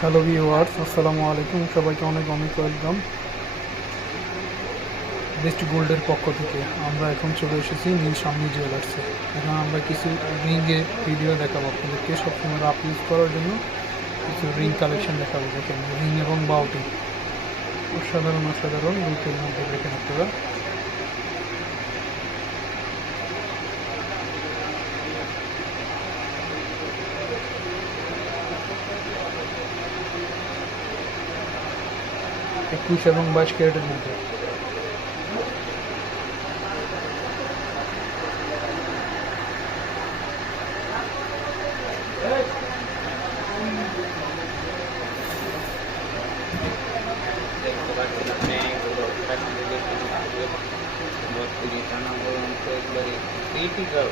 Hello viewers, আসসালামু আলাইকুম। সবাইকে অনেক অনেক ওয়েলকাম বেস্ট গোল্ডের পক্ষ থেকে। আমরা এখন চলে এসেছি নীল শামনি জুয়েলার্সে। এখন আমরা কিছু রিংয়ের ভিডিও দেখাবো আপনাদেরকে। সবসময় রাফ ইউজ করার জন্য কিছু রিং কালেকশন দেখাবো। দেখেন রিং এবং বাউটি অসাধারণ অসাধারণ রূপের মধ্যে দেখেন আপনারা। একুশ এবং 22 ক্যারেটের মধ্যে। Critical.